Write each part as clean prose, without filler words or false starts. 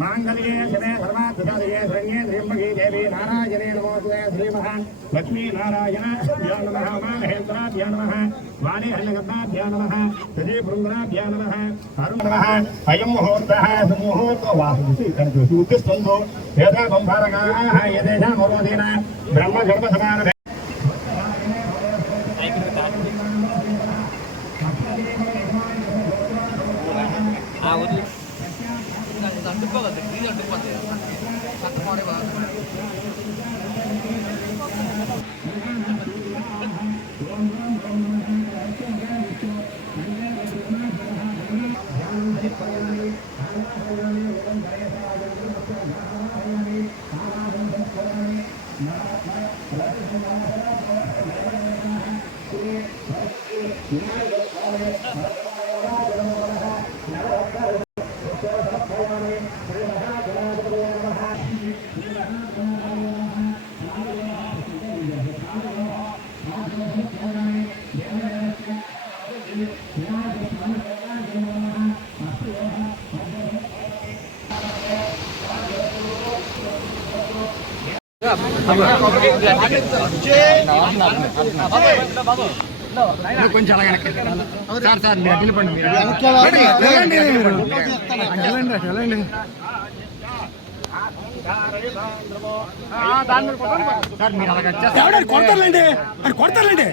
मांगल्ये शिवे सर्वार्थसाधके शरण्ये त्र्यंबके देवी नारायणे नमोस्तुते श्रीमः लक्ष्मी नारायणाभ्यो नमः उमामहेश्वराभ्यो नमः वाणीहल्लगद्दाभ्यो नमः श्रीपुरन्दराभ्यो नमः अरुण नमः अयं मुहूर्तः सुमुहूर्तो वासुसि उत्तिष्ठन्तु यथा संभारकाः यथेषाम् अवरोधेन ब्रह्मकर्मसमारभे కొంచెం సార్ సార్ నిలబడండి సార్ మీరు అలాగే కొడతారులేండి అది కొడతారులేండి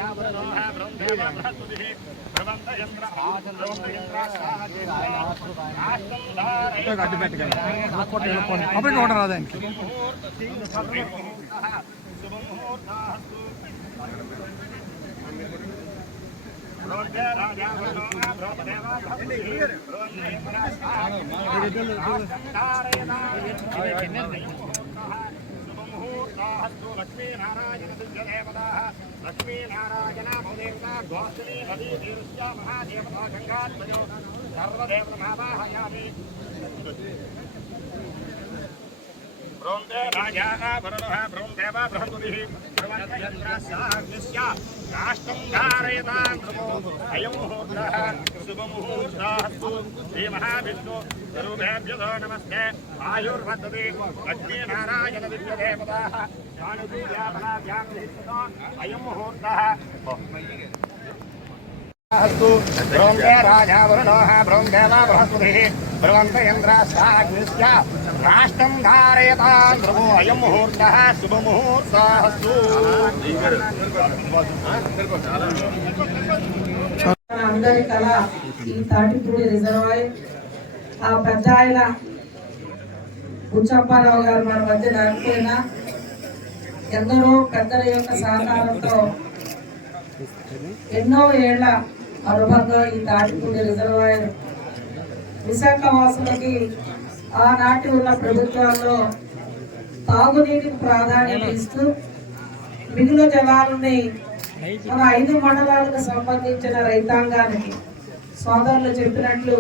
అడ్డు పెట్టగలరు అప్పుడు ఓటర్ రాదానికి लक्ष्मी नारायण दिव्यदेवता लक्ष्मी नारायण भूदेवता गोस्त्री नदी तीर्ष्या महादेवता गंगात्मजो सर्वदेवतावाहयामि ब्रह्मे राजाः वरुणः ब्रह्मदेव बृहस्पतिः ब्रह्मचन्द्रस्याग्निस्य राष्ट्रं धारयतां नमो अयं मुहूर्तः शुभमुहूर्तः श्रीमहाविष्णु स्वरूपेभ्यो नमस्ते आयुर्वर्धते लक्ष्मीनारायण दिव्यदेवताः अयं मुहूर्तः ब्रह्मे राजा वरुणः ब्रह्मदेव बृहस्पतिः ब्रह्मचन्द्रस्याग्निस्य राष्ट्रं धारयतां नमो अयं मुहूर्तः शुभमुहूर्तः అందరి కళ ఈ తాటిపూడి రిజర్వాయర్ ఆ పెద్ద ఆయన బుచ్చప్పారావు గారు మన మధ్య లేకపోయినా ఎందరో పెద్దల యొక్క సహకారంతో ఎన్నో ఏళ్ల అనుబంధం ఈ తాటిపూడి రిజర్వాయర్ విశాఖ వాసులకి ఆనాటి ఉన్న ప్రభుత్వాల్లో తాగునీటికి ప్రాధాన్యత ఇస్తూ మిగులు జలాలని మన 5 మండలాలకు సంబంధించిన రైతాంగానికి సోదరులు చెప్పినట్లు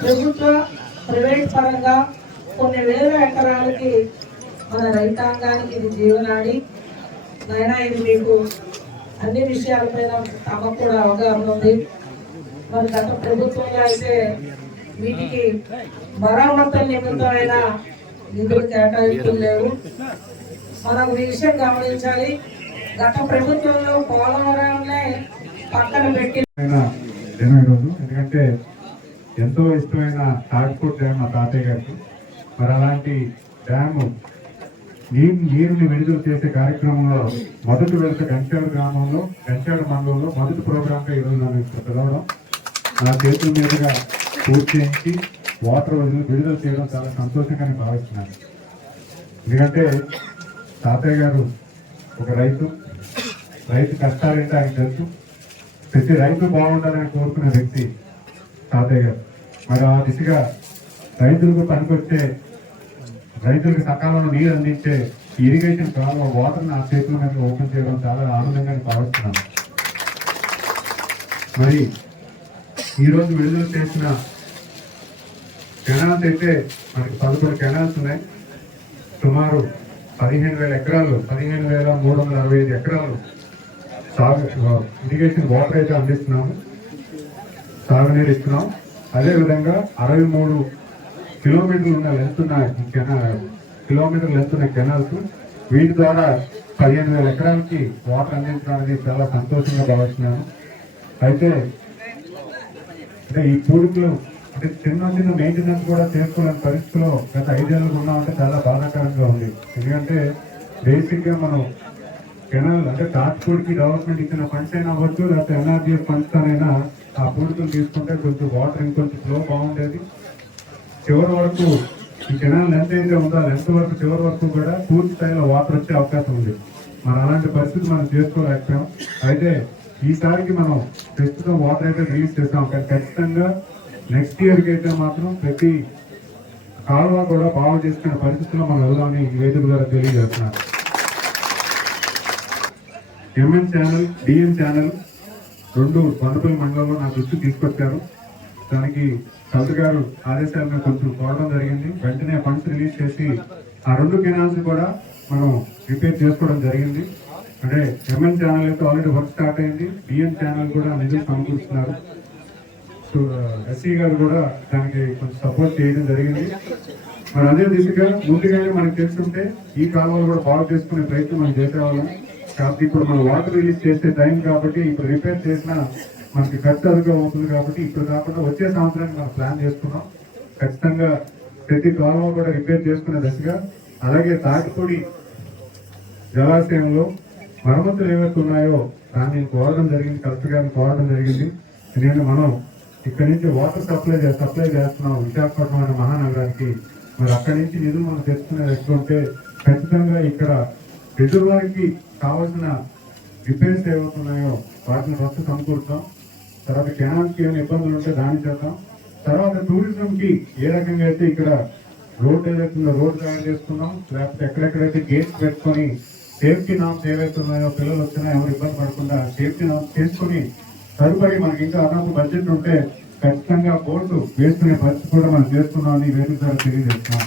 ప్రభుత్వ ప్రైవేట్ పరంగా కొన్ని వేల ఎకరాలకి మన రైతాంగానికి ఇది జీవనాడి. అయినా ఇది మీకు అన్ని విషయాలపైన తమకు కూడా అవగాహన ఉంది. మరి గత ప్రభుత్వంలో అయితే వీటికి మరమ్మతుల నిమిత్తమైన నిధులు కేటాయింపులు లేవు. మనం ఈ విషయం గమనించాలి. గత ప్రభుత్వంలో పోలవరాన్ని పక్కన పెట్టి ఎందుకంటే ఎంతో ఇష్టమైన తాటిపూడి డ్యామ్ మా తాతయ్య గారికి. మరి అలాంటి డ్యాము నీరుని విడుదల చేసే కార్యక్రమంలో మొదటి విడత గంచాడు గ్రామంలో గంచాడు మండలంలో మొదటి ప్రోగ్రామ్ గా ఈరోజు నన్ను ఇక్కడ పిలవడం నా చేతుల మీదుగా పూర్తి చేయించి వాటర్ విడుదల చేయడం చాలా సంతోషంగా నేను భావిస్తున్నాను. ఎందుకంటే తాతయ్య గారు ఒక రైతు కష్టాలేంటే ఆయన తెలుసు. ప్రతి రైతు బాగుండాలని కోరుకునే వ్యక్తి తాతయ్య గారు. మరి ఆ దిశగా రైతులకు పనికొచ్చే రైతులకు సకాలంలో నీరు అందించే ఇరిగేషన్ కాలంలో వాటర్ నా చేతుల మీద ఓపెన్ చేయడం చాలా ఆనందంగా భావిస్తున్నాను. మరి ఈరోజు విడుదల చేసిన కెనాల్స్ అయితే మనకి 11 కెనాల్స్ ఉన్నాయి. సుమారు 15,000 ఎకరాలు 15,365 ఎకరాలు ఇరిగేషన్ వాటర్ అయితే అందిస్తున్నాము, సాగునీరు ఇస్తున్నాం. అదేవిధంగా 63 కిలోమీటర్లు ఉన్న లెంత్ ఉన్న కిలోమీటర్లు లెంత్ ఉన్న కెనాల్స్, వీటి ద్వారా 15,000 ఎకరాలకి వాటర్ అందించడం అనేది చాలా సంతోషంగా భావిస్తున్నాను. అయితే ఈ పూడికలు అంటే చిన్న మెయింటెనెన్స్ కూడా చేసుకోలేని పరిస్థితిలో గత 5 ఏళ్ళు ఉన్నామంటే చాలా బాధాకరంగా ఉంది. ఎందుకంటే బేసిక్ గా మనం కెనాల్ అంటే తాటిపూడికి డెవలప్మెంట్ ఇచ్చిన ఫండ్స్ అయినా అవ్వచ్చు, లేకపోతే ఎన్ఆర్జీఎఫ్ ఫండ్స్ తోనైనా ఆ పూడికలు తీసుకుంటే కొంచెం వాటర్ ఇంకొంచెం ఫ్లో బాగుండేది. చివరి వరకు ఈ కెనాల్ లెంత్ అయితే ఉందో లెంత్ వరకు చివరి వరకు కూడా పూర్తి స్థాయిలో వాటర్ వచ్చే అవకాశం ఉంది. మరి అలాంటి పరిస్థితి మనం చేసుకోలేకపోయాం. అయితే ఈసారికి మనం ప్రస్తుతం వాటర్ అయితే రిలీజ్ చేస్తాం. కానీ ఖచ్చితంగా నెక్స్ట్ ఇయర్కి అయితే మాత్రం ప్రతి కాలువ కూడా బాగు చేసుకునే పరిస్థితుల్లో మనం వెళ్దామని ఈ వేదిక ద్వారా తెలియజేస్తున్నాం. MN channel, DM channel 2 Kondapalli మండలంలో నా దృష్టి తీసుకొచ్చారు. దానికి కలెక్టర్ గారు ఆదేశాలను కొంచెం కోరడం జరిగింది. వెంటనే ఫండ్స్ రిలీజ్ చేసి ఆ 2 కెనాల్స్ కూడా మనం రిపేర్ చేసుకోవడం జరిగింది. అంటే ఎంఎన్ ఛానల్ అయితే ఆల్రెడీ వర్క్ స్టార్ట్ అయింది, డిఎం ఛానల్ కూడా నిధులు సమకూరుస్తున్నారు. ఎస్సీ గారు కూడా దానికి కొంచెం సపోర్ట్ చేయడం జరిగింది. మరి అదే దిశగా ముందుగానే మనకు తెలుసుంటే ఈ కాలంలో కూడా బాగు చేసుకునే ప్రయత్నం మనం చేసేవాళ్ళం. కాబట్టి ఇప్పుడు మనం వాటర్ రిలీజ్ చేసే టైం కాబట్టి ఇప్పుడు రిపేర్ చేసినా మనకి ఖర్చు అదుగా అవుతుంది. కాబట్టి ఇప్పుడు కాకుండా వచ్చే సంవత్సరానికి మనం ప్లాన్ చేసుకున్నాం. ఖచ్చితంగా ప్రతి కాలువ కూడా రిపేర్ చేసుకునే దశగా, అలాగే తాటిపూడి జలాశయంలో మరమ్మతులు ఏవైతే ఉన్నాయో దాన్ని కోరడం జరిగింది, కలెక్టర్ గారిని కోరడం జరిగింది. ఎందుకంటే మనం ఇక్కడి నుంచి వాటర్ సప్లై చేస్తున్నాం విశాఖపట్నం అనే మహానగరానికి. మరి అక్కడి నుంచి నిధులు మనం తెచ్చుకునేది ఎట్లుంటే ఖచ్చితంగా ఇక్కడ రిజర్వాయర్కి కావాల్సిన రిపేర్స్ ఏవవుతున్నాయో వాటిని ఫస్ట్ సమకూరుతాం. తర్వాత కెనాల్కి ఏమైనా ఇబ్బందులు ఉంటే దాన్ని చేద్దాం. తర్వాత టూరిజం కి ఏ రకంగా అయితే ఇక్కడ రోడ్ ఏదైతుందో రోడ్ తయారు చేసుకున్నాం, లేకపోతే ఎక్కడెక్కడైతే గేట్స్ పెట్టుకొని సేఫ్టీ నామ్స్ ఏవైతే ఉన్నాయో పిల్లలు వచ్చినా ఎవరు ఇబ్బంది పడకుండా సేఫ్టీ నామ్స్ చేసుకుని తదుపరి మనకి ఇంకా అదనపు బడ్జెట్ ఉంటే ఖచ్చితంగా బోర్డు వేసుకునే పరిస్థితి కూడా మనం చేసుకున్నామని వేదిక ద్వారా తెలియజేస్తున్నాం.